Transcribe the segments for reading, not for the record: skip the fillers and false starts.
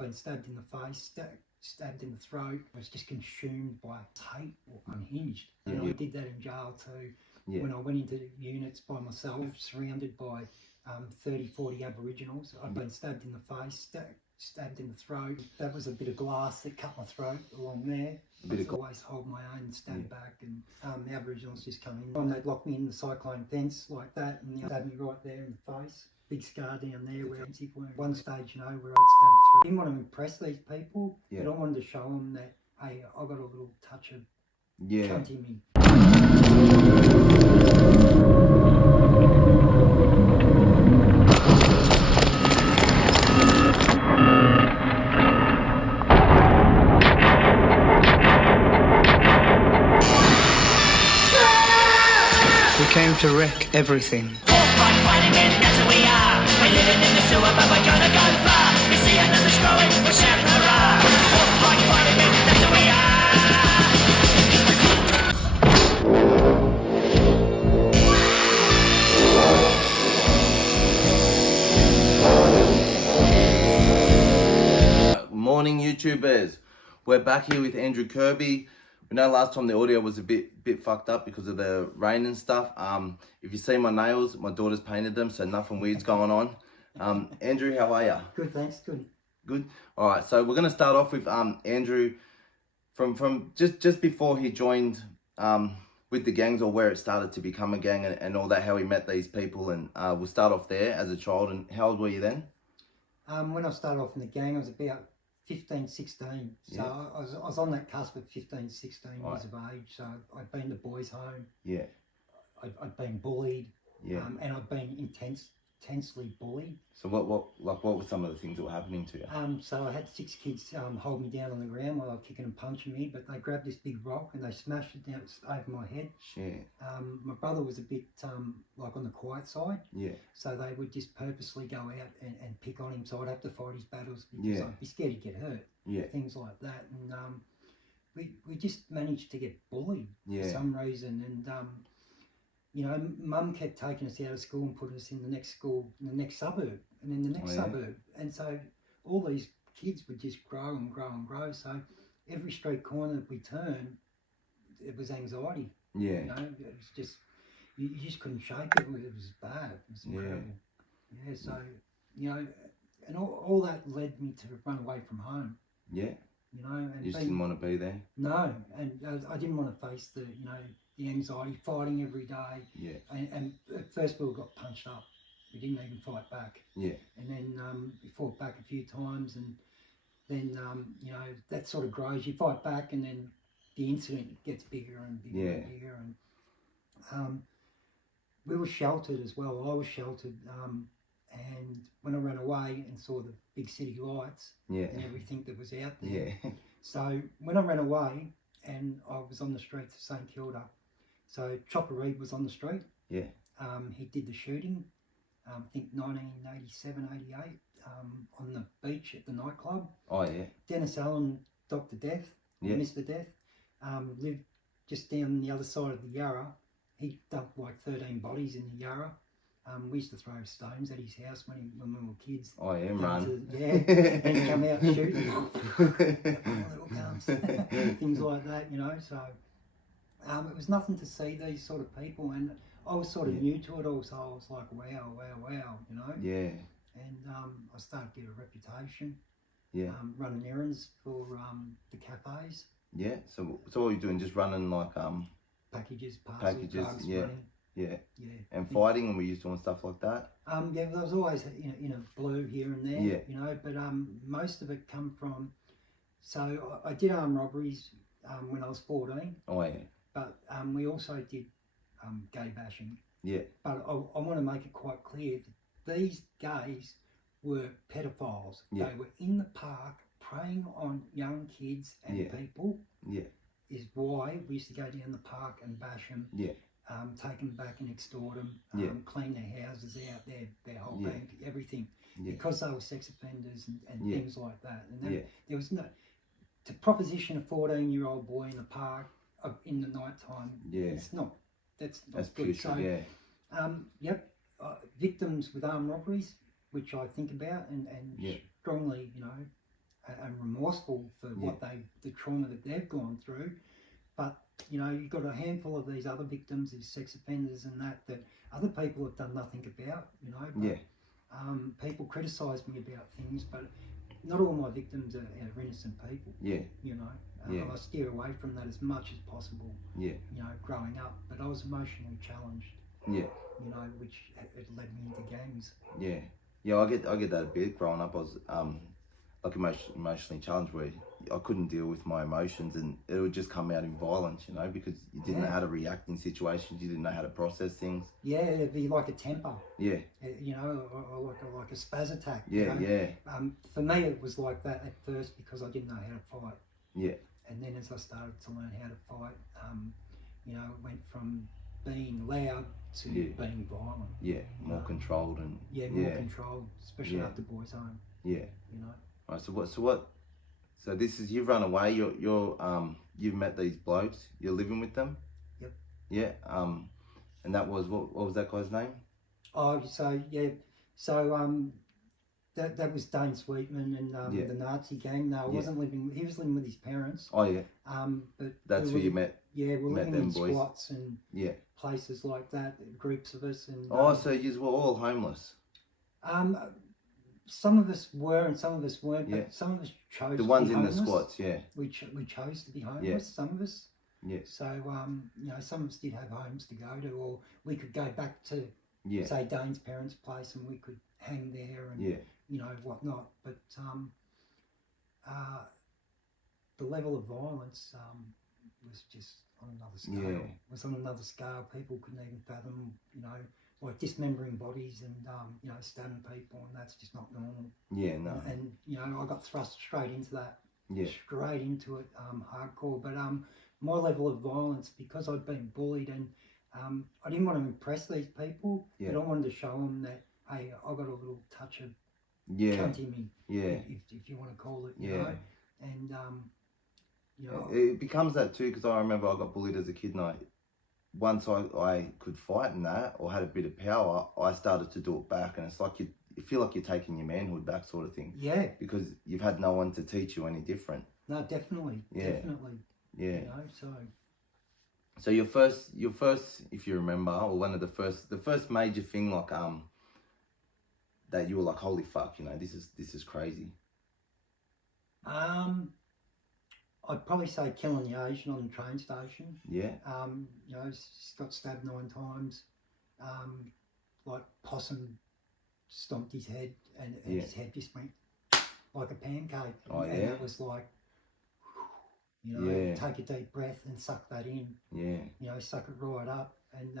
been stabbed in the face, stabbed in the throat. I was just consumed by hate or unhinged. And I did that in jail too. When I went into units by myself, surrounded by 30, 40 Aboriginals. I've been stabbed in the face, stabbed in the throat. That was a bit of glass that cut my throat along there. I always hold my own, stand back, and the Aboriginals just come in. And they'd lock me in the cyclone fence like that, and they stabbed me right there in the face. Big scar down there where one stage, you know, where I'd stabbed through. I didn't want to impress these people, but I wanted to show them that, hey, I got a little touch of cunt in me. We came to wreck everything. Fighting men, that's who we are. We're living in the sewer, but we're gonna go far. You see another growing, we're shouting hurrah. Fighting men, that's who we are. Morning, YouTubers. We're back here with Andrew Kirby. We know last time the audio was a bit fucked up because of the rain and stuff. If you see my nails, my daughter's painted them, so nothing weird's going on. Andrew, how are you? Good, thanks, good. Good. All right, so we're gonna start off with Andrew from just before he joined with the gangs, or where it started to become a gang and all that, how he met these people, and we'll start off there as a child. And how old were you then? When I started off in the gang, I was about 15, 16. So I was on that cusp of 15, 16 years of age. So I'd been to boys' home. Yeah. I'd been bullied. Yeah. And I'd been intensely bullied. So what were some of the things that were happening to you? So I had 6 kids hold me down on the ground while they were kicking and punching me, but they grabbed this big rock and they smashed it down over my head. Shit. My brother was a bit like on the quiet side. Yeah. So they would just purposely go out and pick on him. So I'd have to fight his battles because I'd be scared he'd get hurt. Yeah. Things like that. And we just managed to get bullied for some reason. And you know, Mum kept taking us out of school and putting us in the next school, in the next suburb, and in the next suburb. And so all these kids would just grow and grow and grow. So every street corner that we turned, it was anxiety. Yeah. You know, it was just, you just couldn't shake it. It was bad. It was incredible. Yeah. So, you know, and all that led me to run away from home. Yeah. You know, and you just didn't want to be there? No, and I didn't want to face the, you know, the anxiety, fighting every day. Yeah. And at first we all got punched up. We didn't even fight back. Yeah. And then we fought back a few times, and then, you know, that sort of grows. You fight back, and then the incident gets bigger and bigger and bigger. And we were sheltered as well. I was sheltered. And when I ran away and saw the big city lights and everything that was out there. Yeah. So when I ran away and I was on the streets of St Kilda, so Chopper Reed was on the street. Yeah. He did the shooting, I think 1987, 88, on the beach at the nightclub. Oh, yeah. Dennis Allen, Dr. Death, Mr. Death, lived just down the other side of the Yarra. He dumped like 13 bodies in the Yarra. We used to throw stones at his house when we were kids. Oh yeah, run. And he'd come out and shoot little guns. Things like that, you know. So it was nothing to see these sort of people, and I was sort of new to it also. I was like, wow, you know. Yeah. And I started to get a reputation. Yeah. Running errands for the cafes. Yeah. So what were you doing? Just running like packages, parcels, drugs, money. Yeah. And fighting, and we used doing stuff like that. Yeah, there was always in a blue here and there. Yeah. You know, but most of it come from. So I did armed robberies when I was 14. Oh yeah. But we also did gay bashing. Yeah. But I want to make it quite clear that these gays were pedophiles. Yeah. They were in the park preying on young kids and people. Yeah. Is why we used to go down the park and bash them. Yeah. Take them back and extort them, clean their houses out, their whole bank, everything, because they were sex offenders and things like that. And then there was no, to proposition a 14-year-old boy in the park in the night time, it's not, that's good. So, victims with armed robberies, which I think about and strongly, you know, and remorseful for the trauma that they've gone through. But, you know, you've got a handful of these other victims, these sex offenders and that other people have done nothing about, you know. But, people criticise me about things, but not all my victims are innocent people. You know. I steer away from that as much as possible. You know, growing up, but I was emotionally challenged. You know, which it led me into gangs. I get that a bit. Growing up, I was like emotionally challenged, where I couldn't deal with my emotions, and it would just come out in violence. You know, because you didn't know how to react in situations. You didn't know how to process things. It'd be like a temper. You know, or like a spaz attack. You know? For me, it was like that at first because I didn't know how to fight. And then as I started to learn how to fight, you know, it went from being loud to being violent. More controlled and more controlled, especially after boys' home. You know. Right. So this is, you've run away. You've met these blokes. You're living with them. And that was what was that guy's name? That was Dane Sweetman and the Nazi gang. No, I wasn't living. He was living with his parents. But that's who you met. We're living in squats and places like that. Groups of us and. So you were all homeless. Some of us were and some of us weren't. But some of us chose. The ones to be in homeless. the squats, We chose to be homeless. Some of us. So you know, some of us did have homes to go to, or we could go back to say Dane's parents' place, and we could hang there and you know whatnot. But the level of violence was just on another scale. It was on another scale. People couldn't even fathom, you know, like dismembering bodies and you know, stabbing people, and that's just not normal. And you know, I got thrust straight into that. Straight into it, hardcore. But my level of violence, because I'd been bullied, and I didn't want to impress these people, but I wanted to show them that, hey, I got a little touch of cunt in me, if you want to call it, you know. And you know, it becomes that too, because I remember I got bullied as a kid, and once I could fight in that, or had a bit of power, I started to do it back, and it's like you feel like you're taking your manhood back, sort of thing. Because you've had no one to teach you any different. No, definitely. Definitely. You know, so your first, if you remember, or one of the first major thing, like that you were like, holy fuck, you know, this is crazy. I'd probably say killing the Asian on the train station. You know, he's got stabbed 9 times. Like Possum stomped his head, and his head just went like a pancake. And it was like, you know, take a deep breath and suck that in. You know, suck it right up, and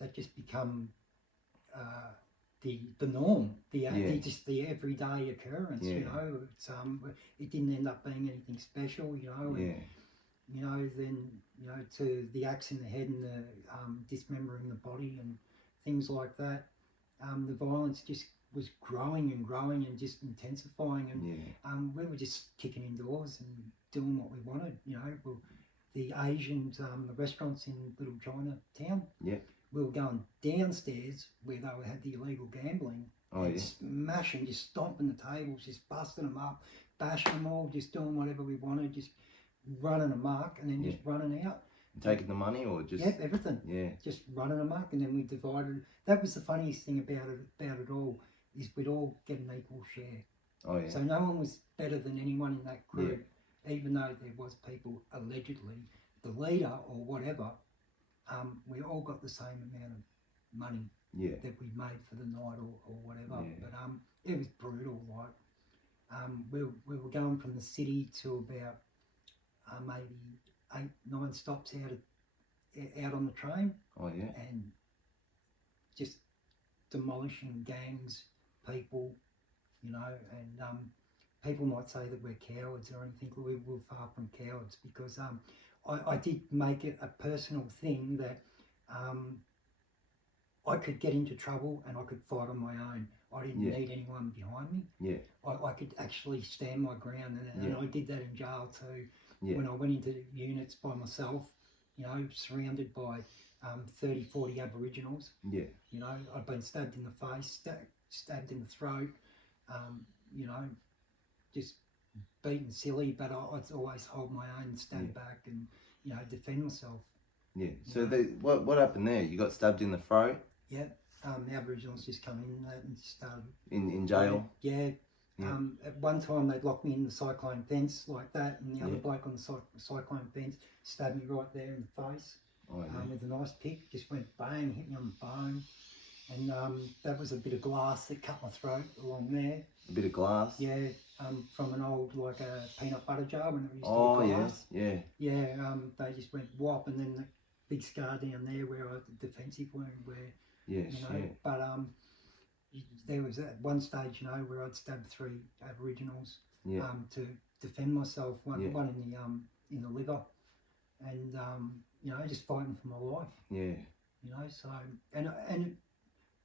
that just become the norm, just the everyday occurrence. You know, it's it didn't end up being anything special. You know, and, you know, then you know, to the axe in the head and the dismembering the body and things like that. The violence just was growing and just intensifying, and we were just kicking indoors and doing what we wanted. You know, well, the Asians, the restaurants in Little Chinatown. We were going downstairs where they had the illegal gambling, smashing, just stomping the tables, just busting them up, bashing them all, just doing whatever we wanted, just running amok, and then just running out. Taking the money, or just everything. Just running amok, and then we divided. That was the funniest thing about it all, is we'd all get an equal share. So no one was better than anyone in that group, even though there was people allegedly, the leader or whatever. We all got the same amount of money that we made for the night or whatever. But it was brutal. Like we were going from the city to about maybe 8-9 stops out on the train. And just demolishing gangs, people, you know, and people might say that we're cowards or anything. We were far from cowards, because I did make it a personal thing that I could get into trouble and I could fight on my own. I didn't need anyone behind me. I could actually stand my ground, and I did that in jail too. When I went into units by myself, you know, surrounded by 30, 40 Aboriginals. You know, I'd been stabbed in the face, stabbed in the throat, you know, just beaten silly, but I'd always hold my own, stand back, and defend myself. Yeah. So what happened there? You got stabbed in the throat. Yeah. The Aboriginals just come in and started In jail. Yeah. At one time they'd locked me in the cyclone fence like that, and the other bloke on the cyclone fence stabbed me right there in the face with a nice pick. Just went bang, hit me on the bone, and that was a bit of glass that cut my throat along there. A bit of glass. Yeah. From an old a peanut butter jar when it used to be glass. Yeah. Yeah. They just went whop, and then the big scar down there where I had the defensive wound where. Yeah. But there was at one stage, where I'd stabbed 3 Aboriginals to defend myself. One in the liver, and just fighting for my life. Yeah. So and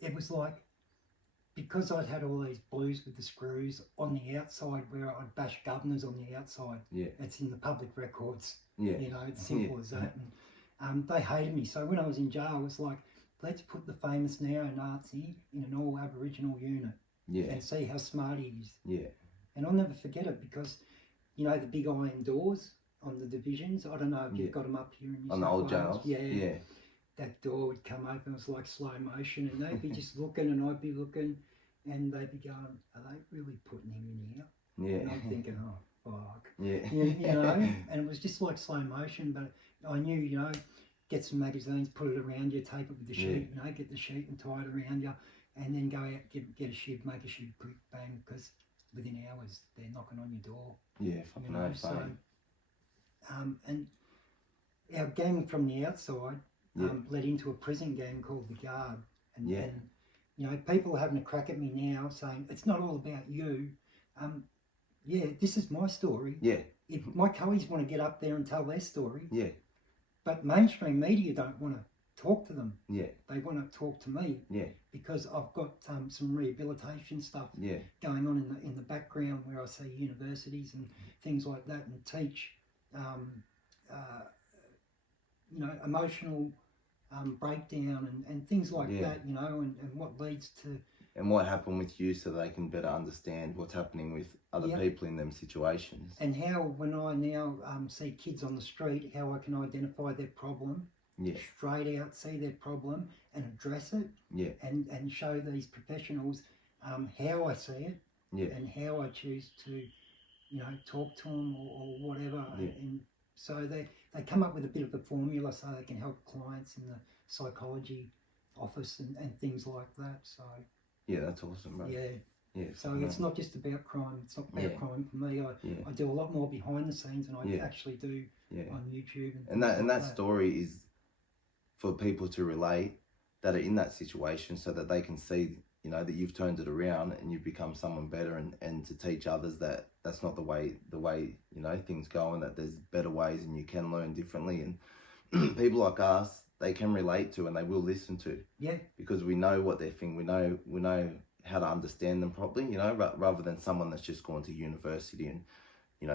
it was like, because I'd had all these blues with the screws on the outside where I'd bash governors on the outside. Yeah. It's in the public records. Yeah. It's simple as that. And they hated me. So when I was in jail, it was like, let's put the famous neo-Nazi in an all-Aboriginal unit and see how smart he is. Yeah. And I'll never forget it because, the big iron doors on the divisions, I don't know if you've got them up here in New South Wales. On the old jails? Yeah. That door would come open, it was like slow motion, and they'd be just looking and I'd be looking, and they'd be going, are they really putting him in here? Yeah. And I'm thinking, oh, fuck. Yeah. And it was just like slow motion, but I knew, get some magazines, put it around you, tape it with the sheet, get the sheet and tie it around you, and then go out, get a shib, make a shib, quick, bang, because within hours they're knocking on your door. Yeah, fucking and our gang from the outside led into a prison gang called the Guard, and people are having a crack at me now saying it's not all about you. This is my story. Yeah. If my coies want to get up there and tell their story. Yeah. But mainstream media don't want to talk to them. Yeah. They want to talk to me. Yeah. Because I've got some rehabilitation stuff going on in the background where I see universities and things like that and teach, emotional breakdown and things like that, and what leads to. And what happened with you so they can better understand what's happening with other people in them situations. And how, when I now see kids on the street, how I can identify their problem, straight out see their problem and address it, and show these professionals how I see it, and how I choose to, talk to them or whatever. And so they come up with a bit of a formula so they can help clients in the psychology office and things like that. So. Yeah, that's awesome, bro. Yeah. So it's not just about crime. It's not about crime for me. I do a lot more behind the scenes, and I actually do on YouTube. And that story is for people to relate that are in that situation, so that they can see, that you've turned it around and you've become someone better, and to teach others that that's not the way things go, and that there's better ways and you can learn differently. And people like us, they can relate to and they will listen to. Yeah. Because we know what they're thinking. We know how to understand them properly, rather than someone that's just gone to university and,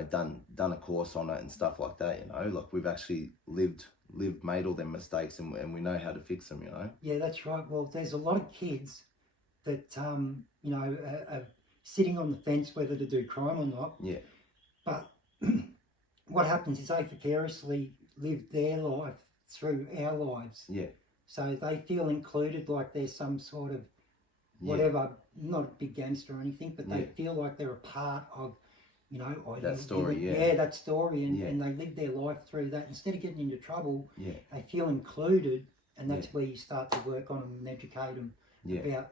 done a course on it and stuff like that, Like we've actually lived, made all them mistakes and we know how to fix them, Yeah, that's right. Well, there's a lot of kids that, are sitting on the fence whether to do crime or not. Yeah. But what happens is they vicariously live their life through our lives. Yeah. So they feel included, like they're some sort of whatever, not a big gangster or anything, but they feel like they're a part of, that story. That story, and they live their life through that. Instead of getting into trouble, they feel included, and that's where you start to work on them and educate them about,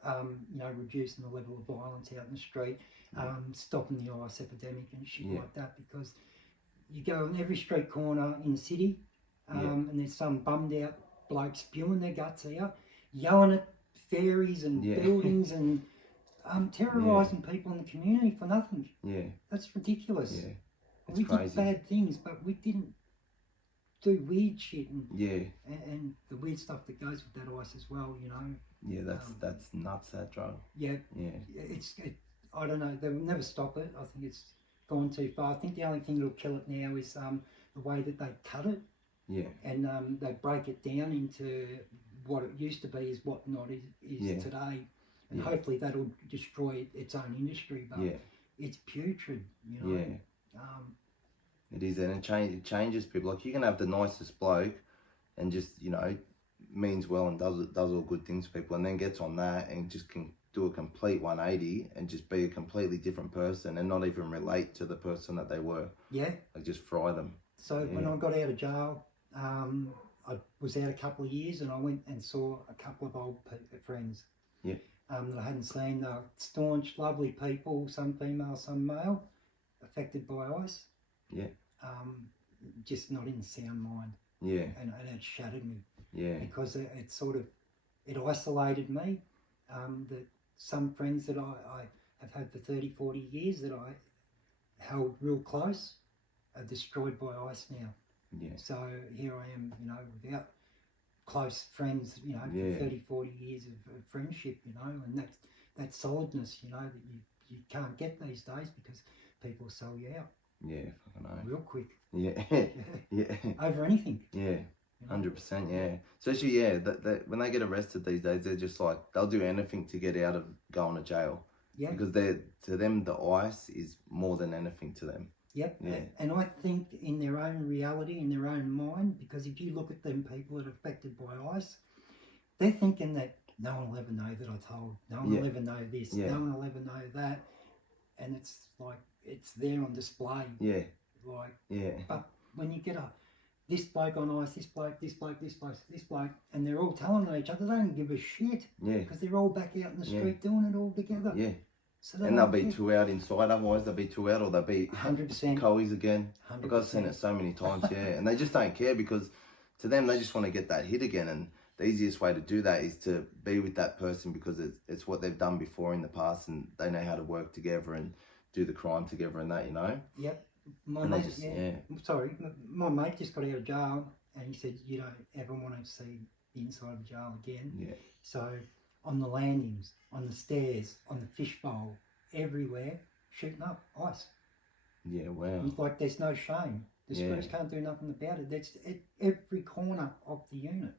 reducing the level of violence out in the street, stopping the ice epidemic and shit like that. Because you go on every street corner in the city. And there's some bummed out bloke spewing their guts here, yelling at fairies and buildings and terrorising people in the community for nothing. Yeah. That's ridiculous. Yeah. We did bad things, but we didn't do weird shit and the weird stuff that goes with that ice as well, Yeah, that's nuts, that drug. Yeah. Yeah. I don't know, they'll never stop it. I think it's gone too far. I think the only thing that'll kill it now is the way that they cut it. Yeah. And they break it down into what it used to be is what not is today. And hopefully that'll destroy its own industry. But it's putrid, Yeah. It is, and it changes people. Like, you can have the nicest bloke and just, you know, means well and does all good things for people, and then gets on that and just can do a complete 180 and just be a completely different person and not even relate to the person that they were. Yeah. Like, just fry them. So when I got out of jail, I was out a couple of years, and I went and saw a couple of old friends. Yeah. That I hadn't seen. They were staunch, lovely people, some female, some male, affected by ice. Yeah. Just not in sound mind. Yeah. And it shattered me. Yeah. Because it isolated me. That some friends that I have had for 30, 40 years that I held real close are destroyed by ice now. Yeah. So here I am, you know, without close friends, you know, Yeah. for 30, 40 years of friendship, you know, and that solidness, you know, that you can't get these days because people sell you out. Yeah, fucking know. Real quick. Yeah. Yeah. Over anything. Yeah. 100%, yeah. Especially, yeah, that when they get arrested these days, they're just like, they'll do anything to get out of going to jail. Yeah. Because to them, the ice is more than anything to them. Yep. Yeah. And I think in their own reality, in their own mind, because if you look at them people that are affected by ice, they're thinking that no one will ever know that I told, no one will ever know this, no one will ever know that. And it's like, it's there on display. Yeah. Like, yeah. But when you get this bloke on ice, this bloke, this bloke, this bloke, this bloke, and they're all telling each other, they don't give a shit. Yeah. Because they're all back out in the street doing it all together. Yeah. So and they'll be two out inside, otherwise they'll be two out, or they'll be 100% coes again. 100%. Like, I've seen it so many times, yeah. And they just don't care, because to them, they just want to get that hit again. And the easiest way to do that is to be with that person, because it's what they've done before in the past, and they know how to work together and do the crime together and that, you know? Yep. My And mate, they just, sorry, my mate just got out of jail, and he said, you don't ever want to see the inside of jail again. Yeah. So on the landings, on the stairs, on the fishbowl, everywhere, shooting up ice. Yeah, wow. It's like there's no shame. The screws can't do nothing about it. That's at every corner of the unit.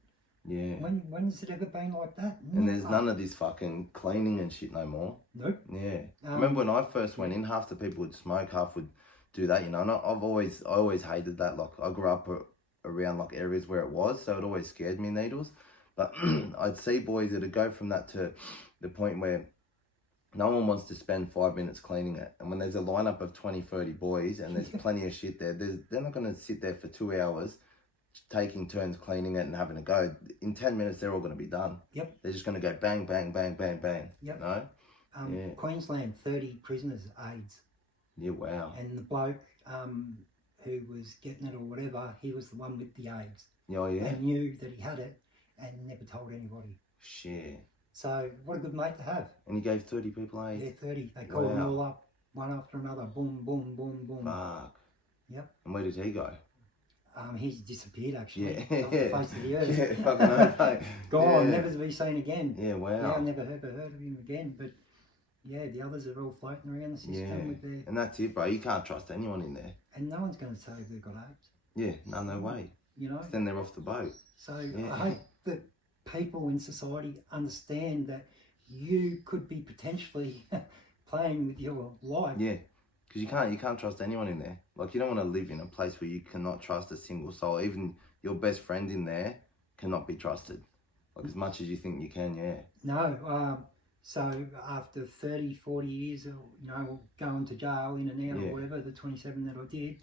Yeah. When has it ever been like that? And there's none of this fucking cleaning and shit no more. Nope. Yeah. Remember when I first went in, half the people would smoke, half would do that, you know. And I always hated that. Like, I grew up around like areas where it was, so it always scared me, needles. But I'd see boys that'd go from that to the point where no one wants to spend 5 minutes cleaning it. And when there's a lineup of 20, 30 boys and there's plenty of shit there, they're not going to sit there for 2 hours taking turns cleaning it and having a go. In 10 minutes, they're all going to be done. Yep. They're just going to go bang, bang, bang, bang, bang. Yep. No? Queensland, 30 prisoners, AIDS. Yeah, wow. And the bloke who was getting it or whatever, he was the one with the AIDS. Oh, yeah? And knew that he had it and never told anybody. Shit. So, what a good mate to have. And he gave 30 people AIDS? Yeah, 30. They called them all up, one after another. Boom, boom, boom, boom. Fuck. Yep. And where did he go? He's disappeared, actually. Yeah. Off the face of the earth. Yeah, fucking hell, mate. Gone, never to be seen again. Yeah, wow. Yeah, I never heard of him again, but yeah, the others are all floating around the system with their... And that's it, bro. You can't trust anyone in there. And no one's going to say they've got AIDS. Yeah, no way. You know? Then they're off the boat. So I hope that people in society understand that you could be potentially playing with your life. Yeah, because you can't trust anyone in there. Like, you don't want to live in a place where you cannot trust a single soul. Even your best friend in there cannot be trusted. Like, as much as you think you can, yeah. No, so after 30, 40 years of, you know, going to jail in and out or whatever, the 27 that I did,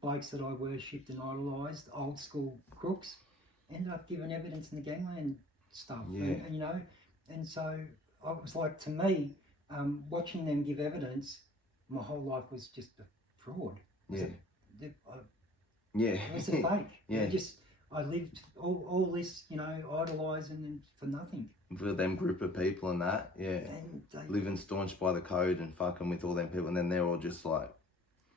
blokes that I worshipped and idolised, old school crooks, ended up giving evidence in the gangland stuff. Yeah. And, you know, and so I was like, to me, watching them give evidence, my whole life was just a fraud. Yeah. It was a fake. Yeah. I lived all this, you know, idolising them for nothing. For them group of people and that, yeah. And living staunch by the code and fucking with all them people, and then they're all just like...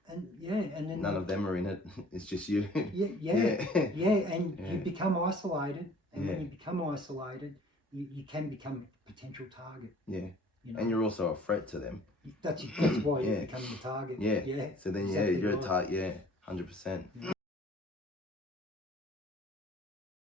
And and then... None of them are in it. It's just you. And you become isolated. And when you become isolated, you can become a potential target. Yeah. You know? And you're also a threat to them. That's why you become the target. Yeah. Yeah. So then, exactly you're right. a target, 100%.